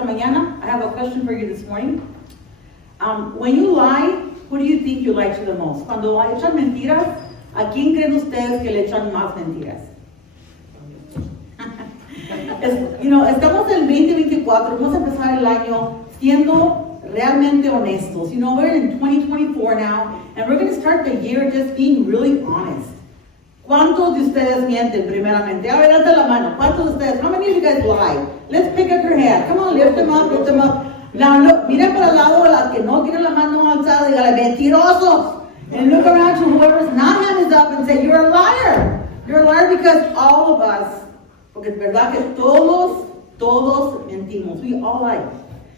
esta mañana. I have a question for you this morning. When you lie, who do you think you lie to the most? Cuando echan mentiras, ¿a quién creen ustedes que le echan más mentiras? Estamos en el 2024, vamos a empezar el año siendo realmente honestos. We're in 2024 now, and we're going to start the year just being really honest. ¿Cuántos de ustedes mienten primeramente? A ver, alza la mano. ¿Cuántos de ustedes? How many of you guys lie? Let's pick up your hand. Come on, lift them up, lift them up. Now, look, miren para el lado de las que no tienen la mano alzada, dígale, mentirosos. And look around to whoever's not hand is up and say, you're a liar. You're a liar because all of us, porque es verdad que todos mentimos. We all lie.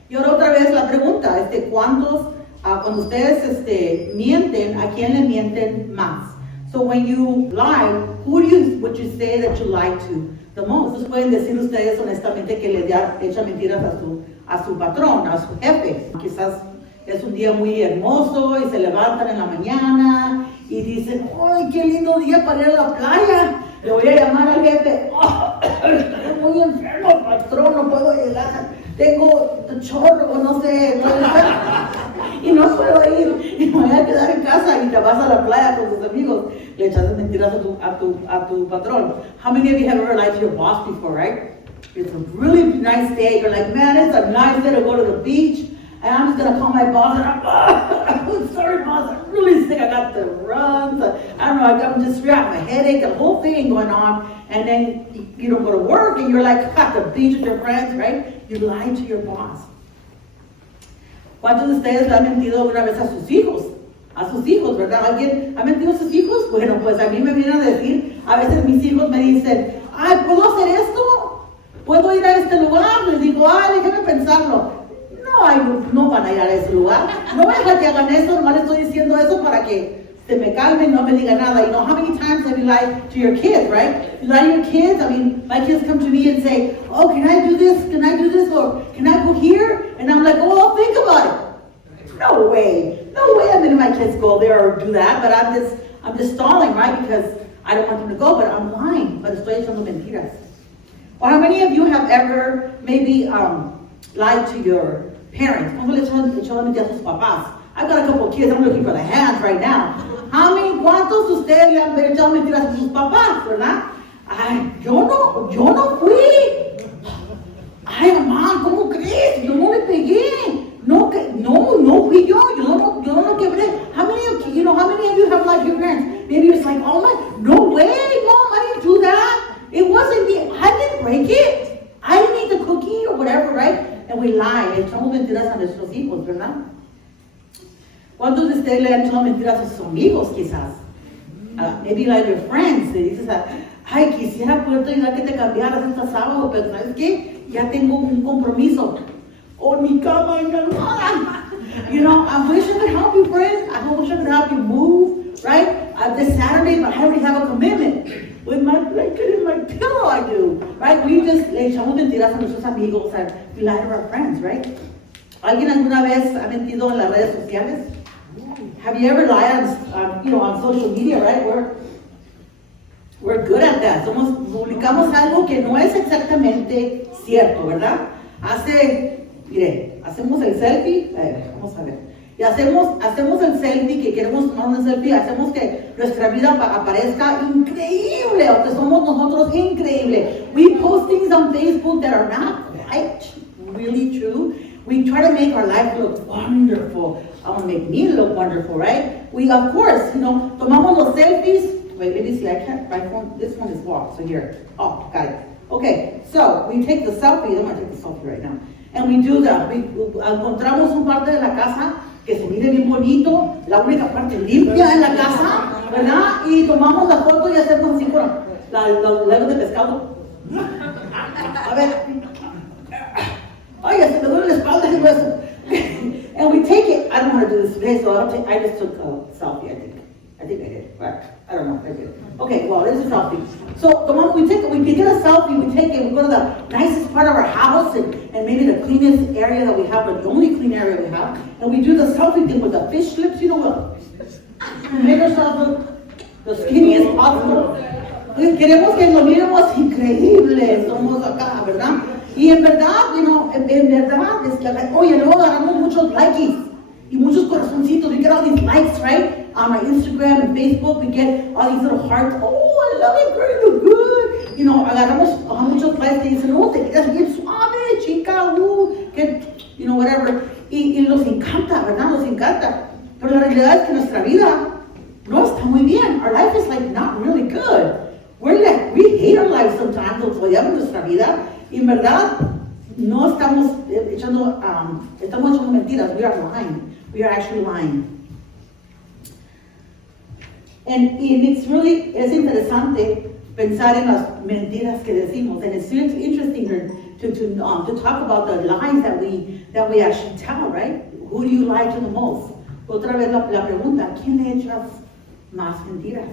Y ahora otra vez la pregunta, ¿cuántos, cuando ustedes mienten, a quién le mienten más? So when you lie, who would you say that you lie to the most? Entonces pueden decir ustedes honestamente que le echan mentiras a su patrón, a su jefe. Quizás es un día muy hermoso y se levantan en la mañana y dicen, ¡ay, qué lindo día para ir a la playa! Le voy a llamar al jefe, ¡oh, estoy muy enfermo, patrón, no puedo llegar! Tengo chorro, no sé, y no puedo ir, y me voy a quedar en casa y te vas a la playa con tus amigos. Le echas mentiras a tu patrón. How many of you have ever lied to your boss before, right? It's a really nice day. You're like, man, it's a nice day to go to the beach. And I'm just going to call my boss and I'm sorry, boss, I'm really sick. I got the runs. I don't know, I'm just, I have a headache, the whole thing going on. And then you don't go to work and you're like at the beach with your friends, right? You lied to your boss. ¿Cuántos de ustedes le han mentido alguna vez a sus hijos? A sus hijos, ¿verdad? ¿Alguien ha mentido a sus hijos? Bueno, pues a mí me vienen a decir, a veces mis hijos me dicen, ay, ¿puedo hacer esto? ¿Puedo ir a este lugar? Les digo, ay, déjame pensarlo. No van a ir a ese lugar. No voy a dejar que hagan eso, nomás les estoy diciendo eso para que se me calmen, no me digan nada. How many times have you lied to your kids, right? You lie to your kids. I mean, my kids come to me and say, oh, can I do this? Can I do this? Or can I go here? And I'm like, oh, I'll think about it. No way I'm letting my kids go there or do that, but I'm just stalling, right? Because I don't want them to go, but I'm lying, but estoy echando mentiras. Or how many of you have ever maybe lied to your parents? ¿Cuándo le echan mentiras a sus papás? I've got a couple of kids, I'm looking for the hands right now. ¿Cuántos de ustedes le han echado mentiras a sus papás, verdad? Ay, yo no fui. Ay, mamá, ¿cómo crees? Yo no le pegué. No fui yo no quebré. How many of you have lied to your parents? Maybe it's like, oh my, no way, mom, I didn't do that. It wasn't me. I didn't break it. I didn't eat the cookie or whatever, right? And we lie. Echamos mentiras a nuestros hijos, ¿verdad? ¿Cuántos de ustedes le han echado mentiras a sus amigos, quizás? Maybe like your friends. Le dices, ay, quisiera poderte ayudar que te cambiaras este sábado, pero ¿sabes qué? Ya tengo un compromiso. O mi cama en la almohada. I wish I could help you, friends. I wish I could help you move, right? This Saturday, but I already have a commitment. With my blanket and my pillow, I do, right? We just le echamos mentiras a nuestros amigos, and we lie to our friends, right? ¿Alguien alguna vez ha mentido en las redes sociales? Have you ever lied on social media, right? We're good at that. Publicamos algo que no es exactamente cierto, ¿verdad? Hacemos el selfie, vamos a ver. Y hacemos el selfie, que queremos tomar un selfie, hacemos que nuestra vida aparezca increíble, aunque somos nosotros increíble. We post things on Facebook that are not quite really true. We try to make our life look wonderful. I want to make me look wonderful, right? We, of course, tomamos los selfies. Wait, let me see, I can't, my phone, this one is locked, so here. Oh, got it. Okay, so we take the selfie, I'm going to take the selfie right now. And we do that. Encontramos un parte de la casa que se mire bien bonito, la única parte limpia en la casa, ¿verdad? Y tomamos la foto y hacemos así con los dedos de pescado. A ver. Ay, se me duele la espalda y eso. And we take it. I don't know how to do this today, so I just took a selfie, I think. I did. Right. I don't know if I did. Okay, well, it is a selfie. So we get a selfie, we take it, we go to the nicest part of our house and maybe the cleanest area that we have, but the only clean area we have, and we do the selfie thing with the fish lips, we make ourselves look the skinniest possible. Queremos que lo miremos increíble, somos acá, ¿verdad? Y en verdad, en verdad, es que, oye, luego agarramos muchos likes y muchos corazoncitos. We get all these likes, right? On our Instagram and Facebook, we get all these little hearts. Oh, I love it, girl, you look good. Agarramos muchos likes que dicen, oh, te quedas bien suave, chica, whatever. Y los encanta, ¿verdad? Nos encanta. Pero la realidad es que nuestra vida no está muy bien. Our life is like not really good. We hate our life sometimes, nos odiamos nuestra vida. Y en verdad, no estamos echando mentiras. We are lying. We are actually lying. Es interesante pensar en las mentiras que decimos. And it's interesting to talk about the lies that we actually tell, right? Who do you lie to the most? Otra vez la pregunta, ¿a quién le echas más mentiras?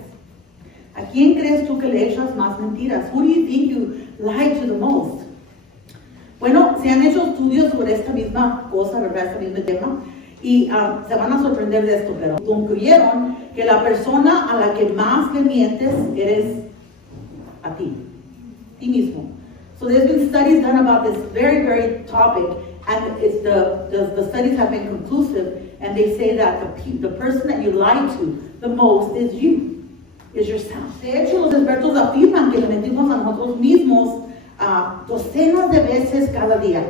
¿A quién crees tú que le echas más mentiras? Who do you think you lie to the most? Bueno, se han hecho estudios sobre esta misma cosa, ¿verdad? Este mismo tema. Y se van a sorprender de esto, pero concluyeron que la persona a la que más le mientes eres a ti mismo. So there's been studies done about this very, very topic, and the studies have been conclusive, and they say that the person that you lie to the most is you, is yourself. De hecho, los expertos afirman que le mentimos a nosotros mismos docenas de veces cada día.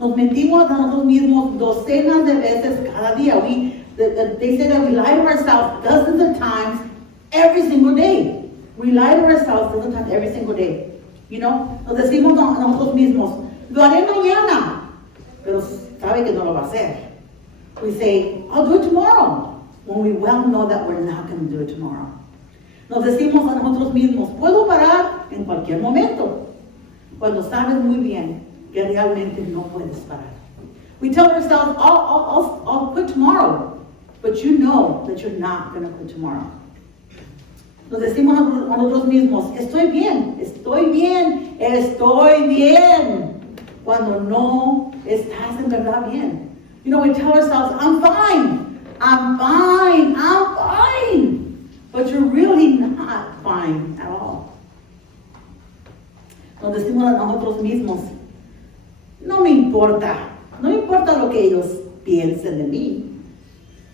Nos mentimos a nosotros mismos docenas de veces cada día. They say that we lie to ourselves dozens of times every single day. We lie to ourselves dozens of times every single day. Nos decimos a nosotros mismos, lo haré mañana, pero sabe que no lo va a hacer. We say, I'll do it tomorrow, when we well know that we're not going to do it tomorrow. Nos decimos a nosotros mismos, puedo parar en cualquier momento, cuando sabes muy bien que realmente no puedes parar. We tell ourselves, I'll quit tomorrow, but you know that you're not going to quit tomorrow. Nos decimos a nosotros mismos, estoy bien, cuando no estás en verdad bien. We tell ourselves, I'm fine, but you're really not fine at all. Nos decimos a nosotros mismos, no me importa lo que ellos piensen de mí,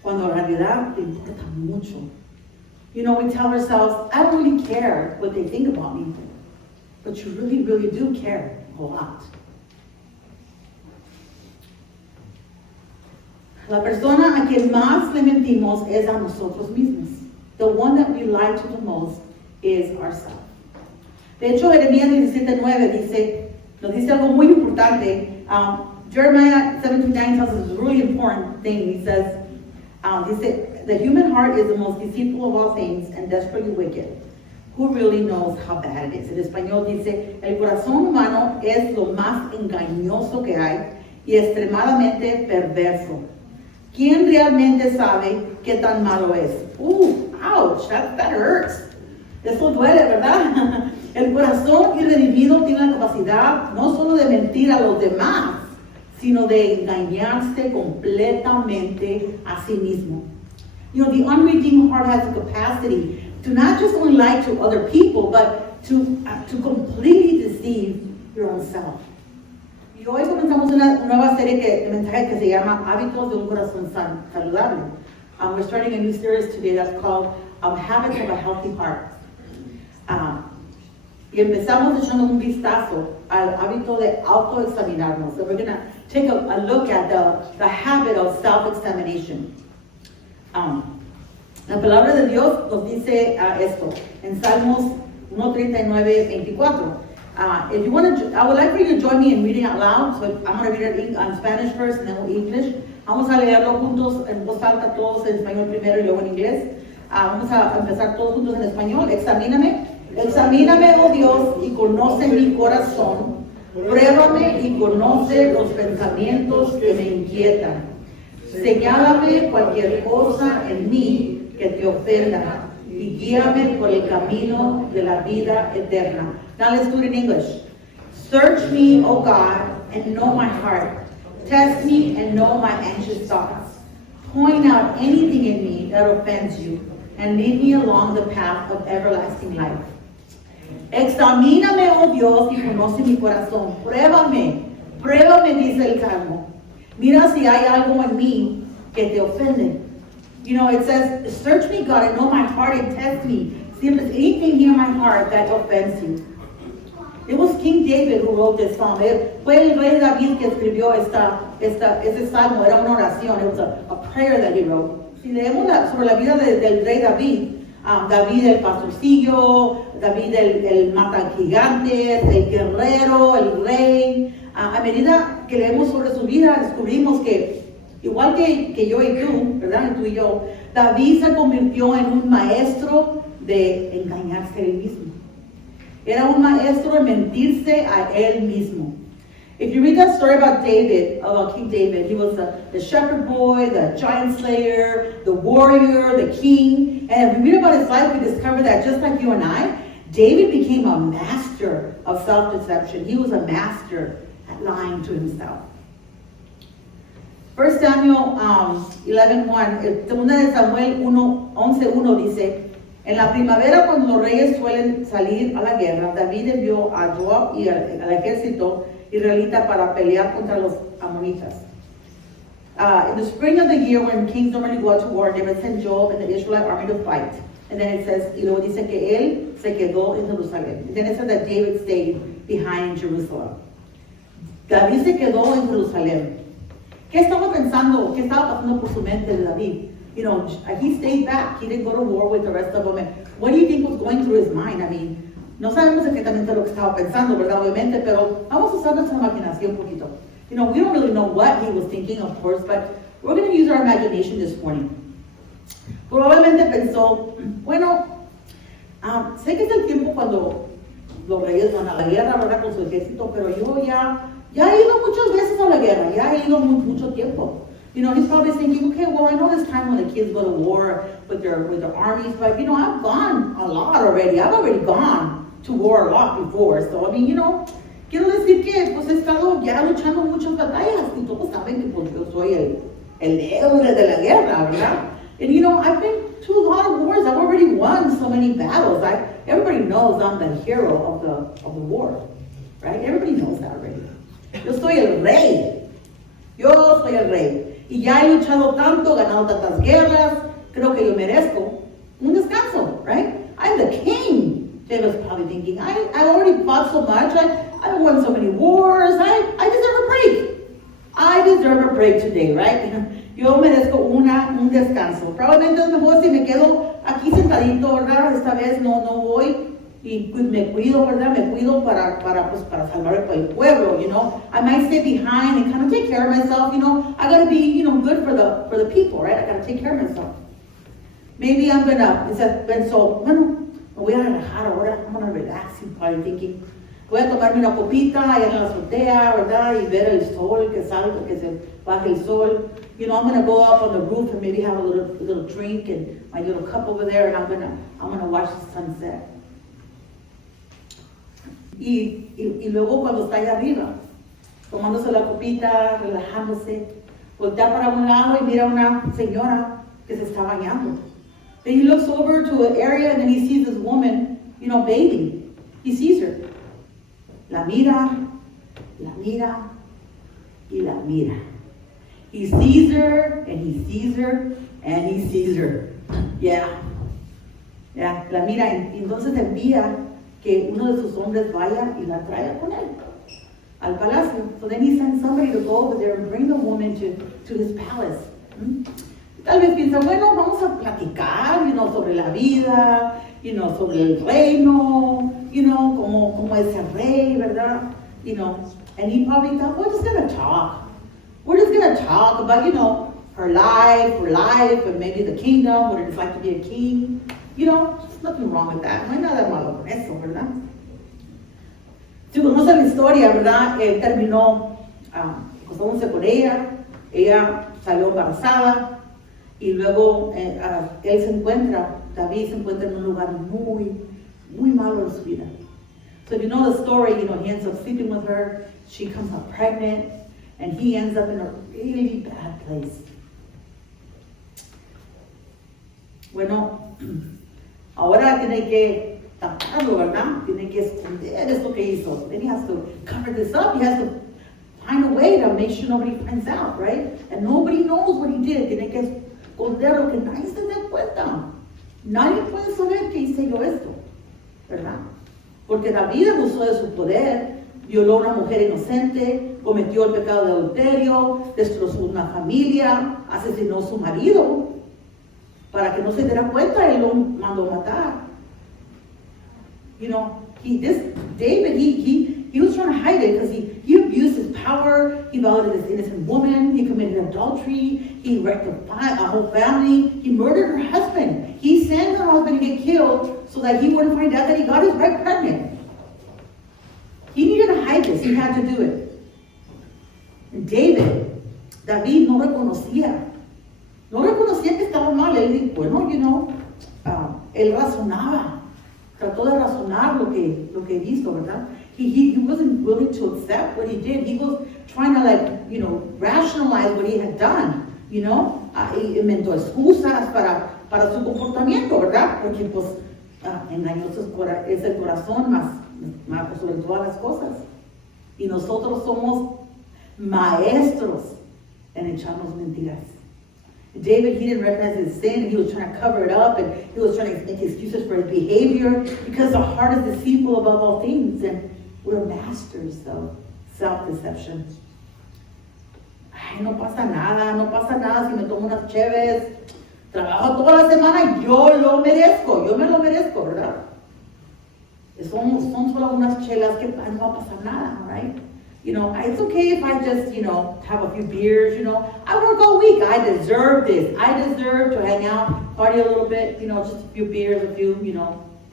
cuando en realidad te importa mucho. We tell ourselves, I don't really care what they think about me, but you really, really do care a lot. La persona a quien más le mentimos es a nosotros mismos. The one that we lie to the most is ourselves. De hecho, Jeremías 17:9 nos dice algo muy importante. Jeremiah 17:9 tells us a really important thing. He says, the human heart is the most deceitful of all things and desperately wicked. Who really knows how bad it is? En español dice, el corazón humano es lo más engañoso que hay y extremadamente perverso. ¿Quién realmente sabe qué tan malo es? Ouch, that hurts. Eso duele, ¿verdad? El corazón irredimido tiene la capacidad no solo de mentir a los demás, sino de engañarse completamente a sí mismo. The unredeemed heart has the capacity to not just only lie to other people, but to completely deceive your own self. Y hoy comenzamos una nueva serie de mensajes que se llama Hábitos de un Corazón Saludable. We're starting a new series today that's called Habits of a Healthy Heart. Y empezamos echando un vistazo al hábito de autoexaminarnos. So we're going to take a look at the habit of self-examination. La palabra de Dios nos dice esto en Salmos 1:39-24. If you want to, I would like for you to join me in reading out loud. So I'm going to read it in Spanish first and then English. Vamos a leerlo juntos en voz alta, todos en español primero y luego en inglés. Vamos a empezar todos juntos en español. Examíname, oh Dios, y conoce mi corazón. Pruébame y conoce los pensamientos que me inquietan. Señálame cualquier cosa en mí que te ofenda y guíame por el camino de la vida eterna. Now let's do it in English. Search me, O God, and know my heart. Test me and know my anxious thoughts. Point out anything in me that offends you and lead me along the path of everlasting life. Examíname, oh Dios, y conoce mi corazón. Pruébame, dice el Salmo. Mira si hay algo en mí que te ofende. You know, it says, search me, God, and know my heart and test me. See if there's anything here in my heart that offends you. It was King David who wrote this psalm. Fue el rey David que escribió ese salmo. Era una oración. It was a prayer that he wrote. Si leemos sobre la vida del rey David, David el pastorcillo, David el mata gigantes, el guerrero, el rey. A medida que leemos sobre su vida, descubrimos que, igual que yo y tú, ¿verdad? Tú y yo, David se convirtió en un maestro de engañarse a él mismo. Era un maestro en mentirse a él mismo. If you read that story about David, about King David, he was the shepherd boy, the giant slayer, the warrior, the king. And if we read about his life, we discover that just like you and I, David became a master of self-deception. He was a master at lying to himself. 1 Samuel 11:1, segunda de Samuel 11:1 dice, en la primavera, cuando los reyes suelen salir a la guerra, David envió a Joab y al ejército israelita para pelear contra los amonitas. In the spring of the year, when kings normally go out to war, they would send Joab and the Israelite army to fight. And then it says, y luego dice que él se quedó en Jerusalén. And then it says that David stayed behind Jerusalem. David se quedó en Jerusalén. ¿Qué estaba pensando? ¿Qué estaba pasando por su mente de David? You know, he stayed back. He didn't go to war with the rest of them. What do you think was going through his mind? I mean, no sabemos exactamente lo que estaba pensando, ¿verdad? Obviamente, pero vamos a usar nuestra imaginación un poquito. You know, we don't really know what he was thinking, of course, but we're going to use our imagination this morning. Probablemente pensó, bueno, sé que es el tiempo cuando los reyes van a la guerra, ¿verdad? Con su ejército, pero yo ya he ido muchas veces a la guerra, ya he ido mucho tiempo. You know, he's probably thinking, okay, well, I know this time when the kids go to war with their armies, but, you know, I've gone a lot already. I've already gone to war a lot before. So, I mean, you know, quiero decir que, pues, he estado ya luchando muchas batallas. Y todos saben que, pues, yo soy el héroe de la guerra, ¿verdad? And, you know, I've been to a lot of wars. I've already won so many battles. Everybody knows I'm the hero of the war, right? Everybody knows that already. Yo soy el rey. Yo soy el rey. Y ya he luchado tanto, ganado tantas guerras, creo que yo merezco un descanso, right? I'm the king. David's probably thinking, I already fought so much, I've won so many wars, I deserve a break. I deserve a break today, right? Yo merezco un descanso. Probablemente es mejor si me quedo aquí sentadito, ¿verdad? Esta vez no voy y me cuido, ¿verdad? Me cuido para salvar el pueblo, you know. I might stay behind and kind of take care of myself, you know. I gotta be, you know, good for the people, right? I gotta take care of myself. Maybe I'm gonna, pensó, bueno, me voy a relajar ahora, I'm gonna relax, he's probably thinking. Voy a tomarme una copita allá en la azotea, ¿verdad? Y ver el sol, que salga, que se baje el sol. You know, I'm gonna go up on the roof and maybe have a little drink and my little cup over there, and I'm gonna watch the sunset. Y luego cuando está allá arriba, tomándose la copita, relajándose, voltea para un lado y mira a una señora que se está bañando. Then he looks over to an area and then he sees this woman, you know, bathing. He sees her. La mira, la mira, y la mira. He sees her, and he sees her, and he sees her. Yeah, la mira, y entonces envía que uno de sus hombres vaya y la traiga con él al palacio. So then he sends somebody to go over there and bring the woman to his palace. Tal vez piensa, bueno, vamos a platicar, you know, sobre la vida, you know, sobre el reino, you know, como es el rey, ¿verdad? You know, and he probably thought, we're just gonna talk. We're just gonna talk about, you know, her life, and maybe the kingdom, what it's like to be a king. You know, there's nothing wrong with that. No hay nada malo con eso, ¿verdad? Si conoce la historia, ¿verdad? Terminó casándose con ella salió embarazada, y luego David se encuentra en un lugar muy, muy malo en su vida. So if you know the story, you know, he ends up sleeping with her, she comes up pregnant, and he ends up in a really bad place. Bueno, ahora tiene que taparlo, ¿verdad? Tiene que esconder esto que hizo. Then he has to cover this up. He has to find a way to make sure nobody finds out, right? And nobody knows what he did. Tiene que esconderlo, que nadie se dé cuenta. Nadie puede saber que hice yo esto, ¿verdad? Porque David abusó de su poder, violó a una mujer inocente, cometió el pecado de adulterio, destrozó una familia, asesinó a su marido. Para que no se diera cuenta, él lo mandó matar. You know, David, he was trying to hide it because he abused his power. He violated this innocent woman. He committed adultery. He wrecked a whole family. He murdered her husband. He sent her husband to get killed so that he wouldn't find out that he got his wife pregnant. He needed to hide this. He had to do it. And David no reconocía. No reconocía que estaba mal. Él dijo, bueno, él razonaba. Trató de razonar lo que hizo, ¿verdad? He wasn't willing to accept what he did. He was trying to rationalize what he had done, inventó excusas para su comportamiento, ¿verdad? Porque pues engañoso es el corazón más sobre todas las cosas. Y nosotros somos maestros en echarnos mentiras. David, he didn't recognize his sin. He was trying to cover it up, and he was trying to make excuses for his behavior because the heart is deceitful above all things, and we're masters of self-deception. Ay, no pasa nada si me tomo unas cheves. Trabajo toda la semana, yo me lo merezco, ¿verdad? Son solo unas chelas que no va a pasar nada, right? It's okay if I just, have a few beers, I work all week. I deserve this. I deserve to hang out, party a little bit, just a few beers, a few,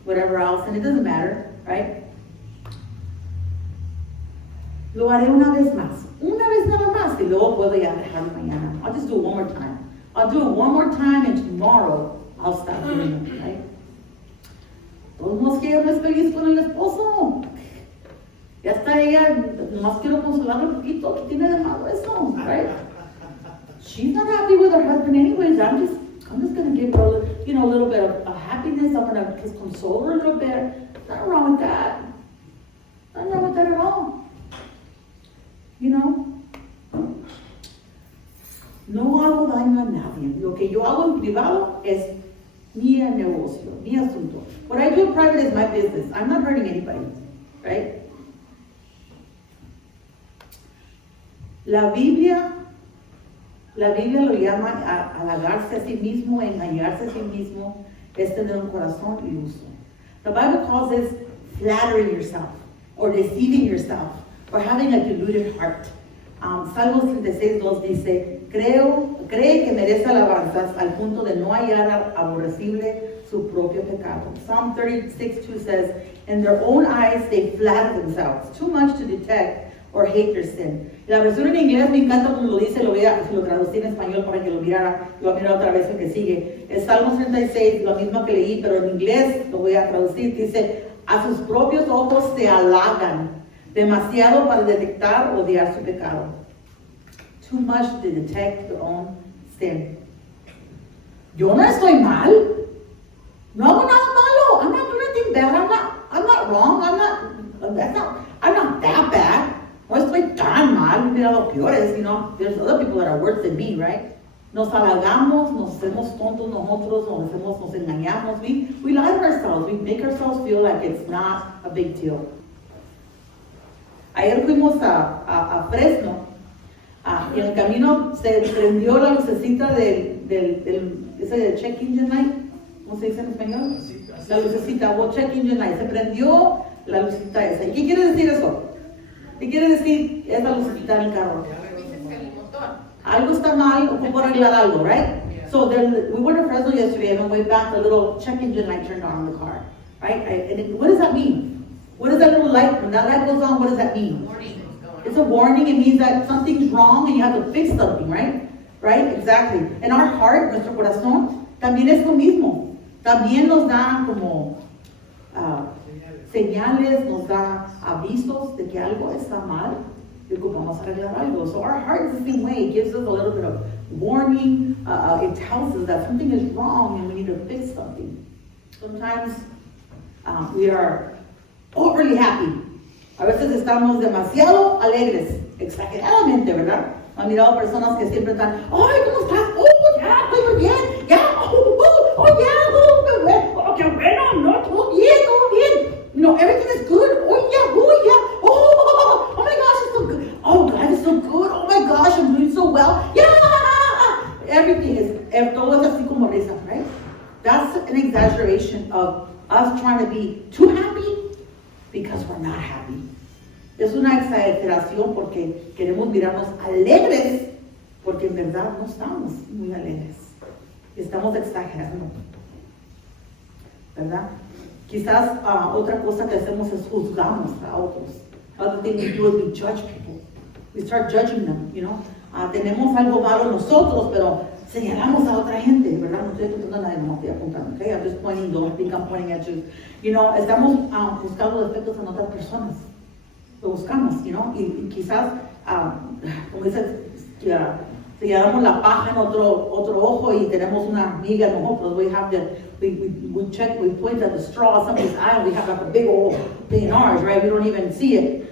whatever else. And it doesn't matter, right? Lo haré una vez nada más, y luego puedo ya dejarlo mañana. I'll just do it one more time. I'll do it one more time, and tomorrow I'll stop doing it, right? Todos modos que ella no es feliz con el esposo. Ya está ella, nomás quiero consolarla un poquito. ¿Qué tiene de malo eso? Right? She's not happy with her husband anyways. I'm just going to give her a little bit of happiness. I'm going to just console her a little bit. Nothing wrong with that. Nothing wrong with that at all. No hago daño a nadie. Lo que yo hago en privado es mi negocio, mi asunto. What I do in private is my business. I'm not hurting anybody, right? La Biblia lo llama a halagarse a sí mismo, engañarse a sí mismo, es tener un corazón iluso. The Bible calls this flattering yourself or deceiving yourself or having a deluded heart. Salmos 36:2 dice, cree que merece alabanzas al punto de no hallar aborrecible su propio pecado. Psalm 36:2 says, in their own eyes they flatter themselves, too much to detect or hate their sin. La versión en inglés me encanta como lo dice, lo traducí en español para que lo mirara, lo voy a mirar otra vez el que sigue. Es Salmos 36, lo mismo que leí, pero en inglés lo voy a traducir. Dice, a sus propios ojos se halagan, demasiado para detectar o odiar su pecado. Too much to detect their own sin. Yo no estoy mal. No hago nada malo. I'm not doing anything bad. I'm not wrong. I'm not that bad. No estoy tan mal. He mirado peores, There's other people that are worse than me, right? Nos halagamos, nos hacemos tontos nosotros, nos engañamos. We lie to ourselves. We make ourselves feel like it's not a big deal. Ayer fuimos a Fresno. Y en el camino se prendió la lucecita ese check engine light. ¿Cómo se dice en español? La lucecita, check engine light. Se prendió la lucecita esa. ¿Y qué quiere decir eso? ¿Qué quiere decir esa lucecita en el carro? Algo está mal, ocupo arreglar algo, right? So we went to Fresno yesterday, and on the way back, the little check engine light turned on in the car, right? What does that mean? What does that little light, when that light goes on, what does that mean? Warning. It's a warning. It means that something's wrong and you have to fix something, right? Right? Exactly. And our heart, nuestro corazón, también es lo mismo. También nos da como señales, nos da avisos de que algo está mal y ocupamos arreglar algo. So our heart is the same way. It gives us a little bit of warning. It tells us that something is wrong and we need to fix something. Sometimes we are overly happy. A veces estamos demasiado alegres, exageradamente, ¿verdad? Han mirado personas que siempre están, ¡ay, cómo estás! ¡Oh, ya, estoy muy bien! ¡Ya! ¡Qué bueno! ¡No, todo bien, todo bien! You know, everything is good. ¡Oh, yeah, oh, yeah! ¡Oh, my gosh, it's so good! ¡Oh, God, it's so good! ¡Oh, my gosh, I'm doing so well! ¡Yeah! Everything is, todo es así como risa, right? That's an exaggeration of us trying to be too happy because we're not happy. Es una exageración porque queremos mirarnos alegres, porque en verdad no estamos muy alegres. Estamos exagerando, ¿verdad? Quizás otra cosa que hacemos es juzgamos a otros. Other thing we do is we judge people. We start judging them, you know. Tenemos algo malo nosotros, pero señalamos a otra gente, ¿verdad? No estoy apuntando a nadie, no estoy apuntando, okay? I'm just pointing, don't think I'm pointing at you. You know, estamos buscando defectos en otras personas. Lo buscamos, you know, y quizás, como dices, señalamos la paja en otro ojo y tenemos una amiga en nosotros. We check, we point at the straw, somebody's eye, we have like a big old thing in ours, right? We don't even see it.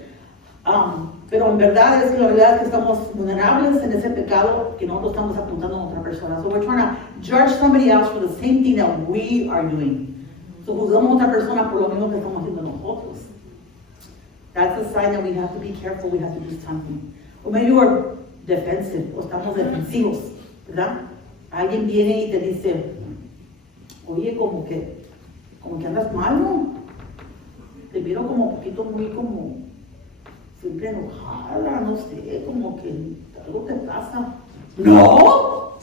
Pero en verdad es que la realidad es que estamos vulnerables en ese pecado que nosotros estamos apuntando a otra persona. So we're trying to judge somebody else for the same thing that we are doing. So juzgamos a otra persona por lo mismo que estamos haciendo nosotros. That's a sign that we have to be careful, we have to do something. Or maybe we're defensive, o estamos defensivos, ¿verdad? Alguien viene y te dice, oye, como que andas mal, ¿no? Te miro como un poquito muy como, siempre enojada, no sé, como que algo te pasa. No,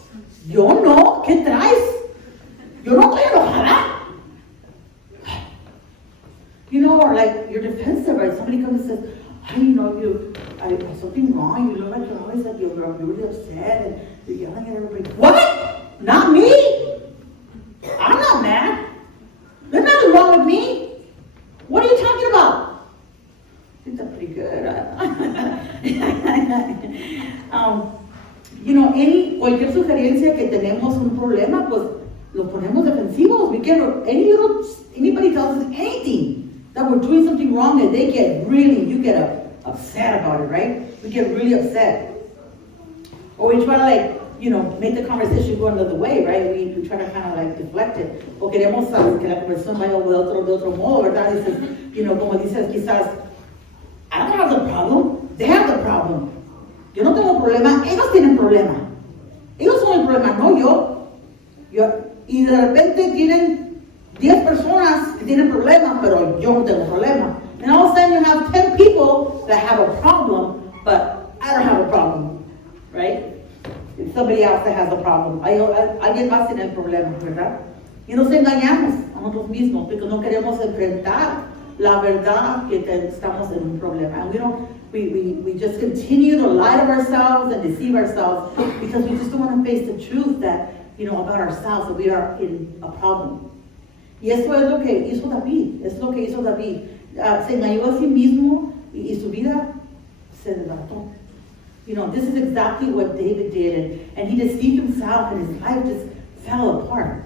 yo no, ¿qué traes? Yo no estoy enojada. You know, or like you're defensive, right? Somebody comes and says, "Hey, you know, there's something wrong. You look like you're always like you're really upset and you're yelling at everybody." What? Not me. I'm not mad. There's nothing wrong with me. What are you talking about? I think that's pretty good. You know, cualquier sugerencia que tenemos un problema, pues lo ponemos defensivos. Anybody tells us anything that we're doing something wrong, and you get upset about it, right? We get really upset. Or we try to make the conversation go another way, right? We try to kind of deflect it. O queremos que la conversación vaya de otro modo, ¿verdad? Dices, como dices, quizás, I don't have the problem, they have the problem. Yo no tengo problema, ellos tienen problema. Ellos son el problema, no yo. Y de repente tienen 10 personas que tienen problemas, pero yo no tengo problema. And all of a sudden you have 10 people that have a problem, but I don't have a problem, right? It's somebody else that has a problem. Alguien más tiene el problema, ¿verdad? Y nos engañamos a nosotros mismos porque no queremos enfrentar la verdad que estamos en un problema. And we just continue to lie to ourselves and deceive ourselves because we just don't want to face the truth that, about ourselves, that we are in a problem. Y eso es lo que hizo David, se engañó a sí mismo y su vida se desbarató. This is exactly what David did, and he deceived himself, and his life just fell apart.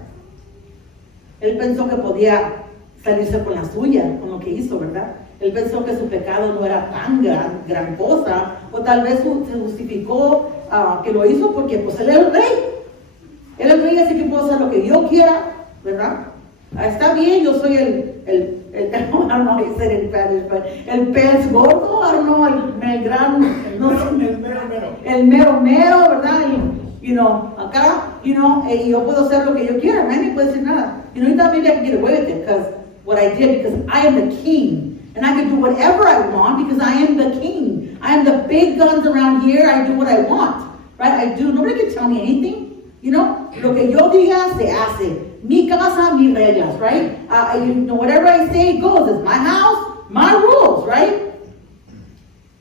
Él pensó que podía salirse con la suya, con lo que hizo, ¿verdad? Él pensó que su pecado no era tan gran cosa, o tal vez se justificó que lo hizo porque pues él era el rey. Él es el rey, así que puedo hacer lo que yo quiera, ¿verdad? Está bien, yo soy I don't know how you said it in Spanish, but el pez gordo, I don't know, el mero, ¿verdad? Acá, y yo puedo hacer lo que yo quiera, nadie puede decir nada. He thought maybe I could get away with it because what I did, because I am the king, and I can do whatever I want because I am the king. I am the big guns around here, I do what I want, right? Nobody can tell me anything, lo que yo diga se hace. Mi casa, mis reglas, right? Whatever I say goes. It's my house, my rules, right?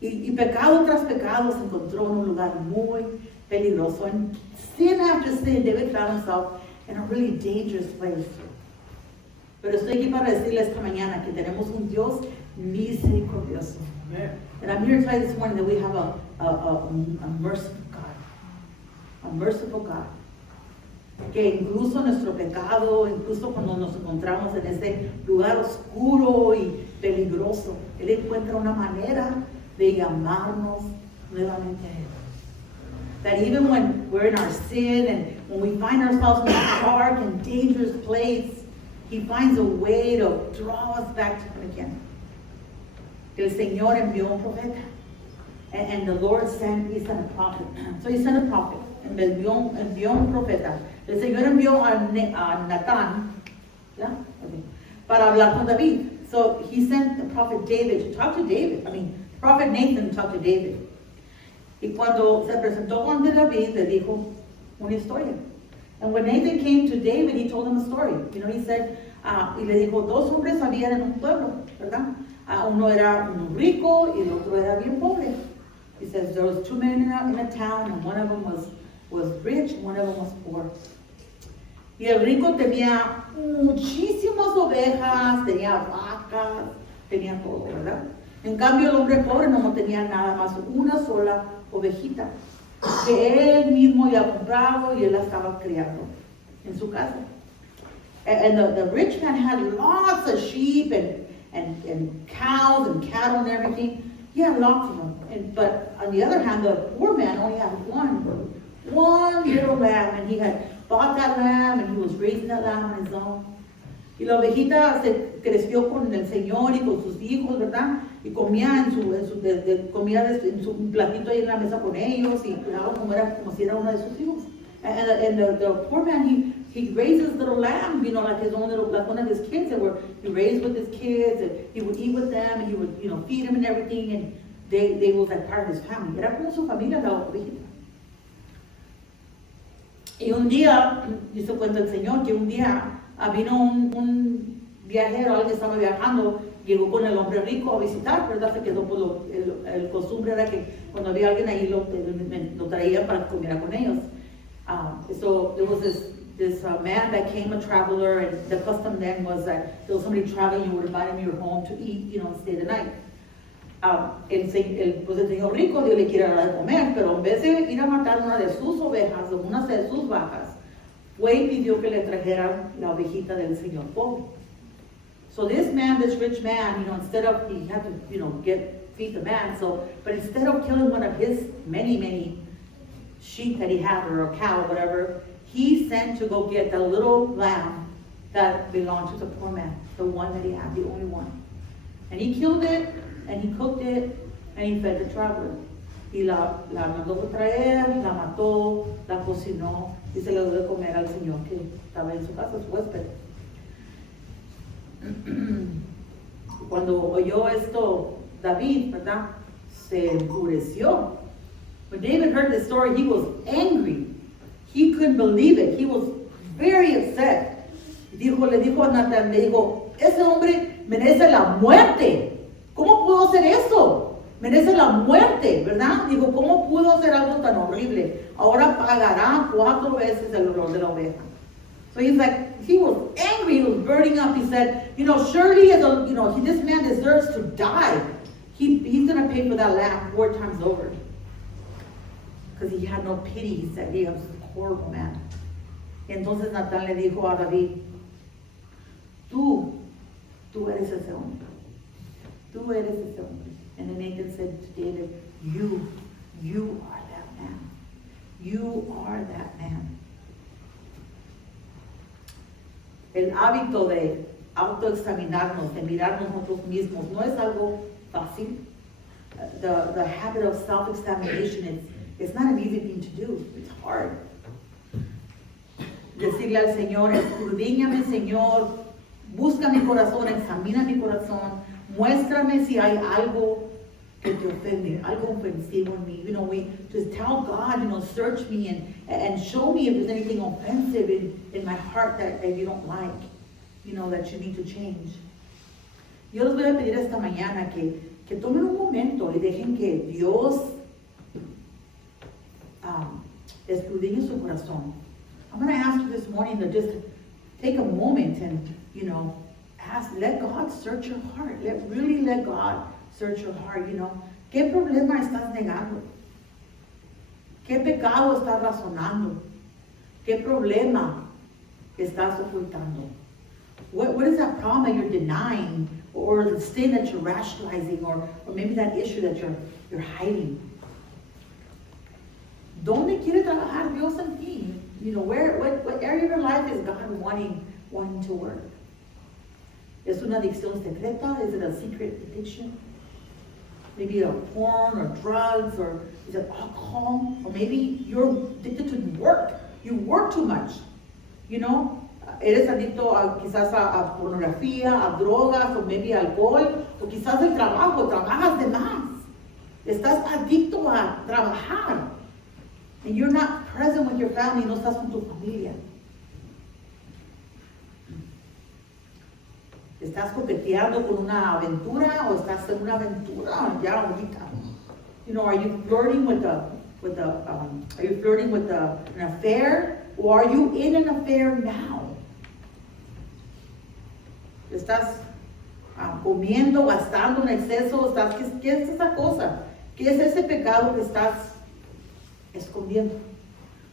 Y pecado tras pecado se encontró en un lugar muy peligroso. And sin after sin, David found himself in a really dangerous place. Pero estoy aquí para decirles esta mañana que tenemos un Dios misericordioso. And I'm here to tell you this morning that we have a merciful God. A merciful God. que incluso nuestro pecado, incluso cuando nos encontramos en ese lugar oscuro y peligroso, Él encuentra una manera de llamarnos nuevamente a Él. That even when we're in our sin and when we find ourselves in a dark and dangerous place, He finds a way to draw us back to Him again. El Señor envió un profeta. And the Lord He sent a prophet. So He sent a prophet. Envió un profeta. El Señor envió a Natán, ¿ya? Okay, para hablar con David. So He sent the prophet David to talk to David. Prophet Nathan to talk to David. Y cuando se presentó ante David, le dijo una historia. And when Nathan came to David, he told him a story. He said, y le dijo, dos hombres habían en un pueblo, ¿verdad? Uno era un rico y el otro era bien pobre. He says, there was two men in a town, and one of them was rich, and one of them was poor. Y el rico tenía muchísimas ovejas, tenía vacas, tenía todo, ¿verdad? En cambio, el hombre pobre no tenía nada más, una sola ovejita, que él mismo había comprado y él la estaba criando en su casa. And the rich man had lots of sheep and cows and cattle and everything. He had lots of them. But on the other hand, the poor man only had one little lamb, and he had bought that lamb and he was raising that lamb on his own. Y la ovejita se creció con el Señor y con sus hijos, ¿verdad? Y comía comía en su platito ahí en la mesa con ellos y cuidaba como si era uno de sus hijos. And the poor man, he raised his little lamb, like his own little, like one of his kids he raised with his kids, and he would eat with them, and he would, feed them and everything, and they was like part of his family. Era como su familia la ovejita. Y un día, dice cuenta el Señor, que un día vino un viajero, alguien que estaba viajando, llegó con el hombre rico a visitar, ¿verdad? Se quedó por el costumbre era que cuando había alguien ahí lo traían para que comiera con ellos. So there was this man that came, a traveler, and the custom then was that there was somebody traveling, you would invite him to your home to eat, and stay the night. El señor rico Dios le quiere dar de comer, pero en vez de ir a matar una de sus ovejas o una de sus vacas, fue y pidió que le trajeran la ovejita del señor pobre. So this man, this rich man, instead of, he had to, feed the man, but instead of killing one of his many sheep that he had, or a cow, or whatever, he sent to go get the little lamb that belonged to the poor man, the one that he had, the only one. And he killed it, and he cooked it, and he fed the traveler. Y la mandó a traer, la mató, la cocinó, y se le dio de comer al señor que estaba en su casa, su huésped. Cuando oyó esto David, ¿verdad? Se enfureció. When David heard this story, he was angry. He couldn't believe it. He was very upset. Le dijo a Natán, ese hombre merece la muerte. ¿Cómo pudo hacer eso? Merece la muerte, ¿verdad? Dijo, ¿cómo pudo hacer algo tan horrible? Ahora pagará 4 veces el olor de la oveja. So he's like, he was angry, he was burning up. He said, surely this man deserves to die. He's going to pay for that lamb 4 times over. Because he had no pity. He said, he was a horrible man. Y entonces Natán le dijo a David, tú eres ese hombre. Tú eres ese hombre. And then Nathan said to David, you are that man. You are that man. El hábito de autoexaminarnos, de mirarnos nosotros mismos, no es algo fácil. The habit of self-examination, it's not an easy thing to do. It's hard. Decirle al Señor, escudriñame, Señor, busca mi corazón, examina mi corazón, muéstrame si hay algo que te ofende, algo ofensivo en mí. We just tell God, search me and show me if there's anything offensive in my heart that you don't like, that you need to change. Yo les voy a pedir esta mañana que tomen un momento y dejen que Dios escudriñe su corazón. I'm going to ask you this morning to just take a moment and, let God search your heart. Let God search your heart, ¿Qué problema estás negando? ¿Qué pecado estás razonando? ¿Qué problema estás ocultando? What is that problem that you're denying, or the sin that you're rationalizing, or maybe that issue that you're hiding? ¿Dónde quiere trabajar Dios en ti? You know, what area of your life is God wanting to work? ¿Es una adicción secreta? Is it a secret addiction? Maybe a porn or drugs, or is it alcohol? Or maybe you're addicted to work. You work too much. You know, eres adicto quizás a pornografía, a drogas, o maybe alcohol, o quizás el trabajo, trabajas de más. Estás adicto a trabajar. And you're not present with your family, no estás con tu familia. ¿Estás coqueteando con una aventura o estás en una aventura ya ahorita? You know, are you flirting with an affair, or are you in an affair now? ¿Estás comiendo, gastando en exceso? ¿Qué es esa cosa? ¿Qué es ese pecado que estás escondiendo?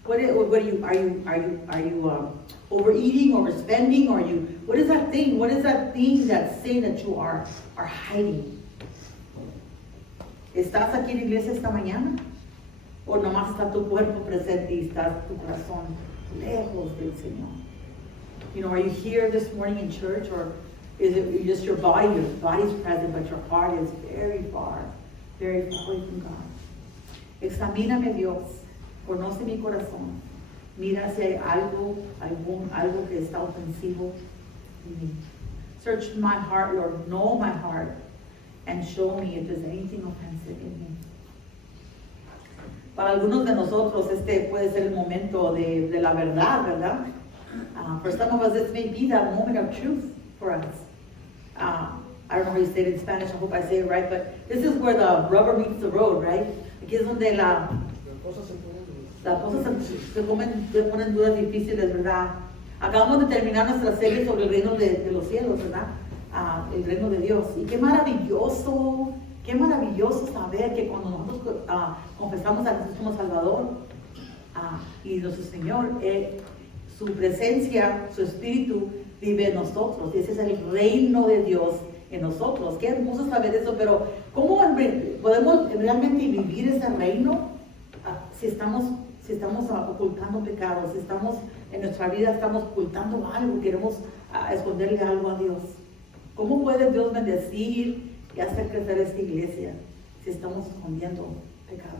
Are you overeating, overspending? What is that thing? What is that thing, that sin that you are hiding? ¿Estás aquí en la iglesia esta mañana? ¿O nomás está tu cuerpo presente y está tu corazón lejos del Señor? You know, are you here this morning in church, or is it just your body? Your body's present, but your heart is very far away from God. Examíname, Dios. Conoce mi corazón. Mira si hay algo que está ofensivo en mí. Search my heart, Lord. Know my heart, and show me if there's anything offensive in me. Para algunos de nosotros este puede ser el momento de la verdad, ¿verdad? For some of us, this may be that moment of truth for us. I don't know how you say it in Spanish. I hope I say it right, but this is where the rubber meets the road, right? Aquí es donde las cosas se ponen dudas difíciles, ¿verdad? Acabamos de terminar nuestra serie sobre el reino de los cielos, ¿verdad? El reino de Dios. Y qué maravilloso saber que cuando nosotros confesamos a Jesús como Salvador y nuestro Señor, su presencia, su Espíritu vive en nosotros. Y ese es el reino de Dios en nosotros. Qué hermoso saber eso, pero ¿cómo podemos realmente vivir ese reino si estamos ocultando pecados, si estamos en nuestra vida, estamos ocultando algo, queremos esconderle algo a Dios? ¿Cómo puede Dios bendecir y hacer crecer esta iglesia si estamos escondiendo pecado?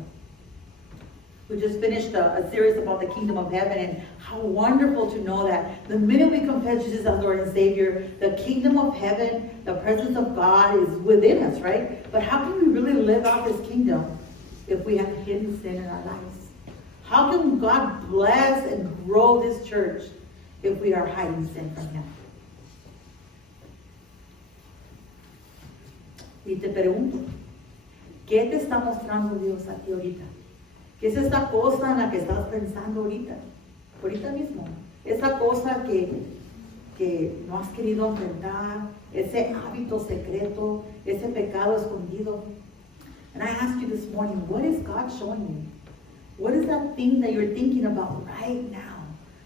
We just finished a series about the kingdom of heaven, and how wonderful to know that the minute we confess Jesus as Lord and Savior, the kingdom of heaven, the presence of God is within us, right? But how can we really live out this kingdom if we have hidden sin in our lives? How can God bless and grow this church if we are hiding sin from Him? Y te pregunto, ¿qué te está mostrando Dios a ti ahorita? ¿Qué es esa cosa en la que estás pensando ahorita? Ahorita mismo. Esa cosa que no has querido enfrentar, ese hábito secreto, ese pecado escondido. And I ask you this morning, what is God showing you? What is that thing that you're thinking about right now?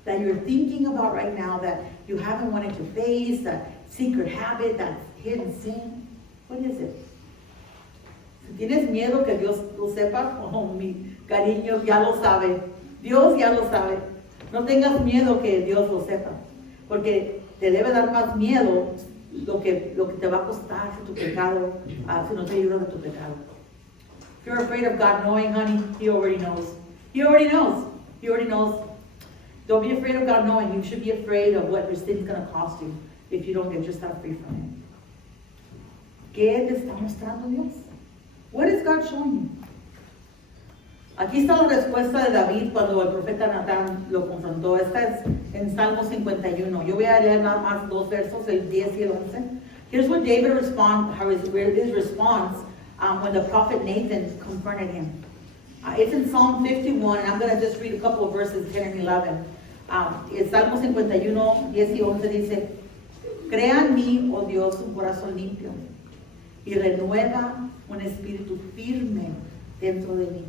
That you're thinking about right now that you haven't wanted to face, that secret habit, that hidden sin? What is it? Si tienes miedo que Dios lo sepa, oh, mi cariño, ya lo sabe. Dios ya lo sabe. No tengas miedo que Dios lo sepa, porque te debe dar más miedo lo que te va a costar tu pecado, si no te ayudas de tu pecado. If you're afraid of God knowing, honey, He already knows. He already knows. He already knows. Don't be afraid of God knowing. You should be afraid of what your sin is going to cost you if you don't get yourself free from it. ¿Qué te está mostrando Dios? What is God showing you? Aquí está la respuesta de David cuando el profeta Natán lo confrontó. Esta es en Salmo 51. Yo voy a leer nada más dos versos, el 10 y el 11. Here's what David his response when the prophet Nathan confronted him. It's in Psalm 51, and I'm going to just read a couple of verses, 10 and 11. El Salmo 51, 10 y 11 dice, crea en mí, oh Dios, un corazón limpio, y renueva un espíritu firme dentro de mí.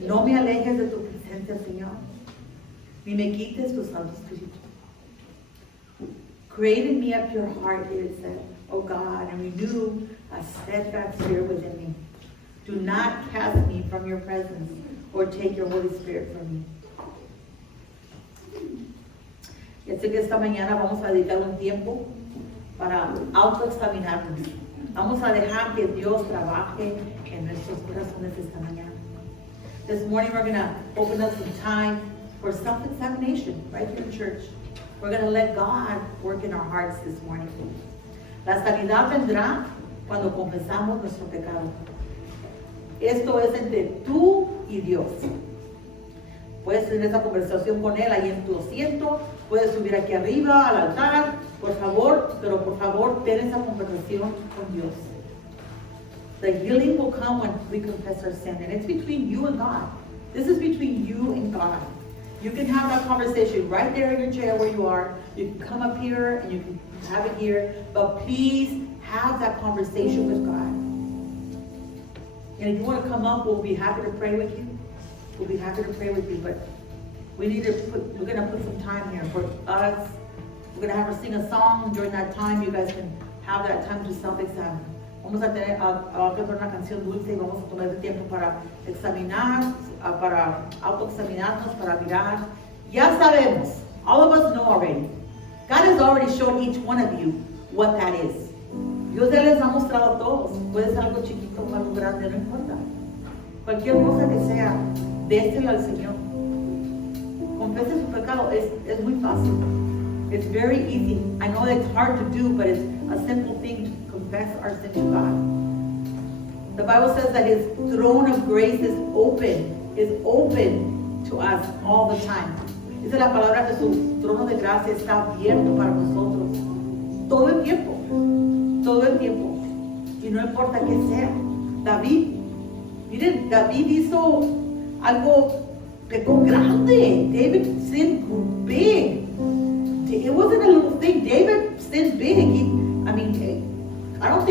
No me alejes de tu presencia, Señor, ni me quites tu Santo Espíritu. Create in me a pure heart, David said, O God, and renew a steadfast spirit within me. Do not cast me from your presence or take your Holy Spirit from me. Y así que esta mañana vamos a dedicar un tiempo para autoexaminarnos. Vamos a dejar que Dios trabaje en nuestros corazones esta mañana. This morning we're going to open up some time for self-examination right here in church. We're going to let God work in our hearts this morning. La sanidad vendrá cuando confesamos nuestro pecado. Esto es entre tú y Dios. Puedes tener esa conversación con Él ahí en tu asiento. Puedes subir aquí arriba al altar. Por favor, ten esa conversación con Dios. The healing will come when we confess our sin. And it's between you and God. This is between you and God. You can have that conversation right there in your chair where you are. You can come up here and you can have it here. But please have that conversation with God. And if you want to come up, we'll be happy to pray with you. We'll be happy to pray with you. But we're going to put some time here for us. We're going to have her sing a song. During that time, you guys can have that time to self-examine. Vamos a tener cantar una canción dulce y vamos a tomar el tiempo para examinar, para autoexaminarnos, para mirar. Ya sabemos, all of us know already. God has already shown each one of you what that is. Dios ya les ha mostrado a todos. Puede ser algo chiquito o algo grande, no importa. Cualquier cosa que sea, déselo al Señor. Confese su pecado, es muy fácil. It's very easy. I know it's hard to do, but it's a simple thing to confess our sin to God. The Bible says that His throne of grace is open to us all the time. Dice la palabra que su trono de gracia está abierto para nosotros todo el tiempo. Todo el tiempo. Y no importa qué sea. David hizo algo pecó grande. David sinned big. It wasn't a little thing. David sinned big. I've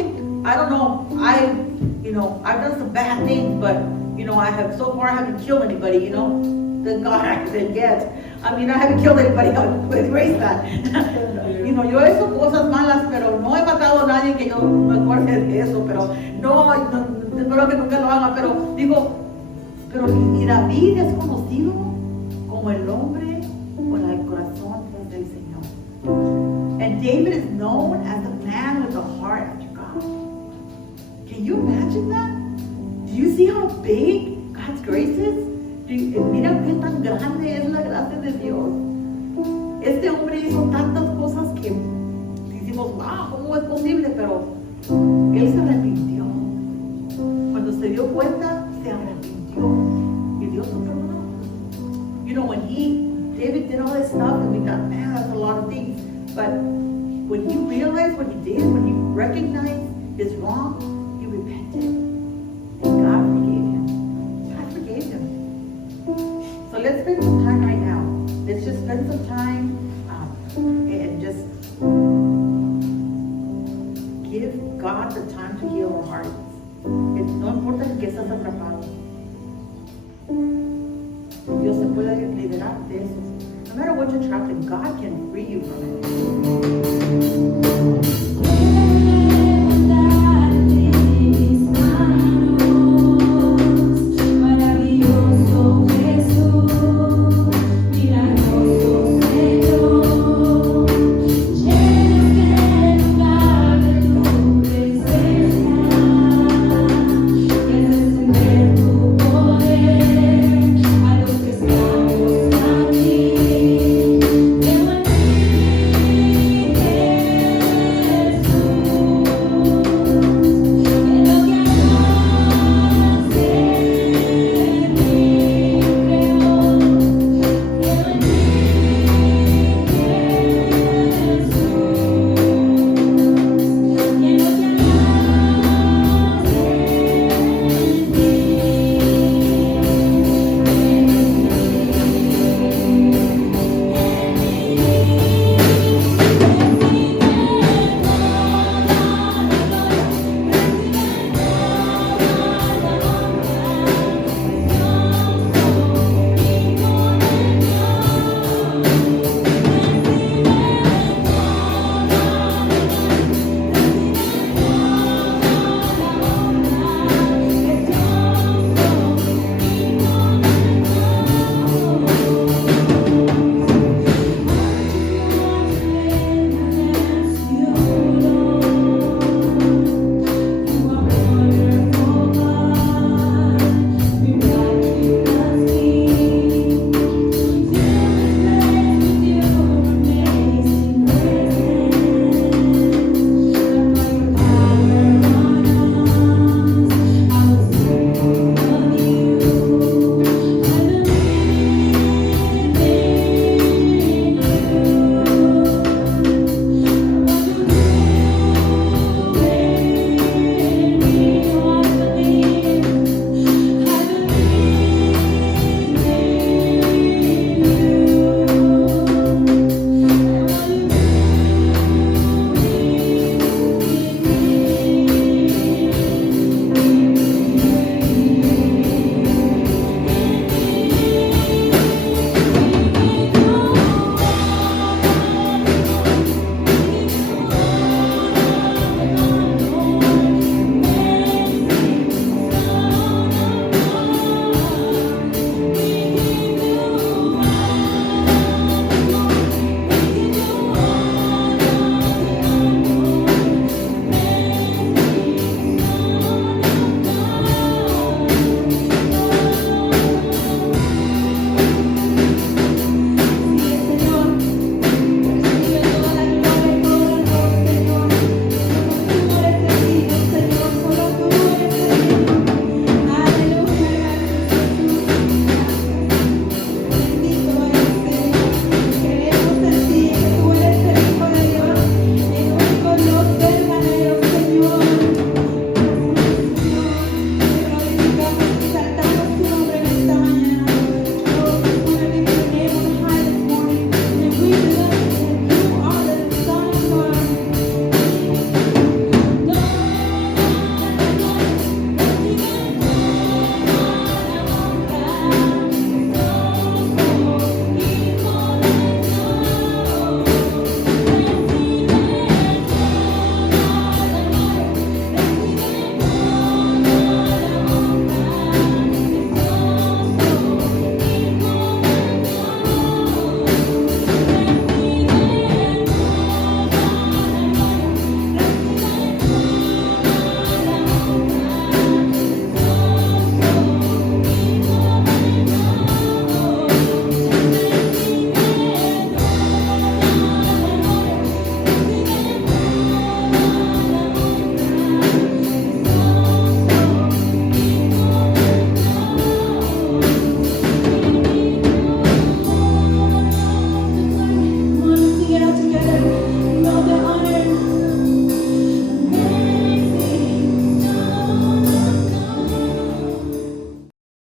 done some bad things, but I haven't killed anybody, Thank God I didn't get. I haven't killed anybody. With grace that. Yo he hecho cosas malas, pero no he matado a nadie que yo me acuerde de eso, pero no, espero que nunca lo haga, pero y David es conocido como el hombre con el corazón del Señor. And David is known as a man with a heart after God. Can you imagine that? Do you see how big God's grace is? Mira qué tan grande es la gracia de Dios. Este hombre hizo tantas cosas que decimos, wow, ¿cómo es posible? Pero él se arrepintió. Cuando se dio cuenta, se arrepintió. Y Dios lo perdonó. When David did all this stuff, and we thought, man, that's a lot of things. But when he realized what he did, when he recognized his wrong, he repented. And God forgave him. God forgave him. So let's spend some time right now. Let's just spend some time and just give God the time to heal our hearts. No importa en qué estás atrapado. Dios se puede liberar de eso. No matter what you're trapped in, God can free you from it.